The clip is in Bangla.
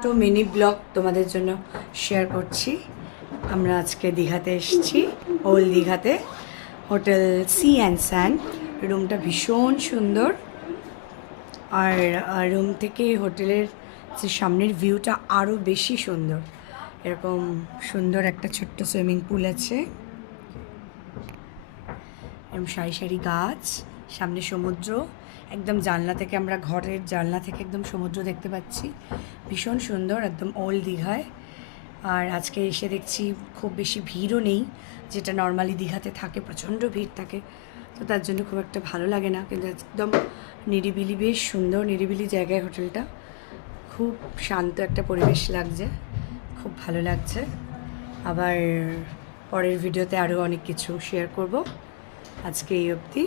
ছোট্ট মিনি ব্লগ তোমাদের জন্য শেয়ার করছি। আমরা আজকে দীঘাতে এসেছি, ওল্ড দীঘাতে, হোটেল সি অ্যান্ড স্যান্ড। রুমটা ভীষণ সুন্দর, আর রুম থেকে হোটেলের যে সামনের ভিউটা আরও বেশি সুন্দর। এরকম সুন্দর একটা ছোট্ট সুইমিং পুল আছে, এরকম সারি সারি গাছ, সামনে সমুদ্র। একদম জানলা থেকে, আমরা ঘরের জানলা থেকে একদম সমুদ্র দেখতে পাচ্ছি। ভীষণ সুন্দর, একদম ওল্ড দীঘায়। আর আজকে এসে দেখছি খুব বেশি ভিড়ও নেই, যেটা নর্মালি দীঘাতে থাকে, প্রচণ্ড ভিড় থাকে, তো তার জন্য খুব একটা ভালো লাগে না। কিন্তু একদম নিরিবিলি, বেশ সুন্দর নিরিবিলি জায়গায় হোটেলটা। খুব শান্ত একটা পরিবেশ লাগছে, খুব ভালো লাগছে। আবার পরের ভিডিওতে আরও অনেক কিছু শেয়ার করব। আজকে এই অবধি।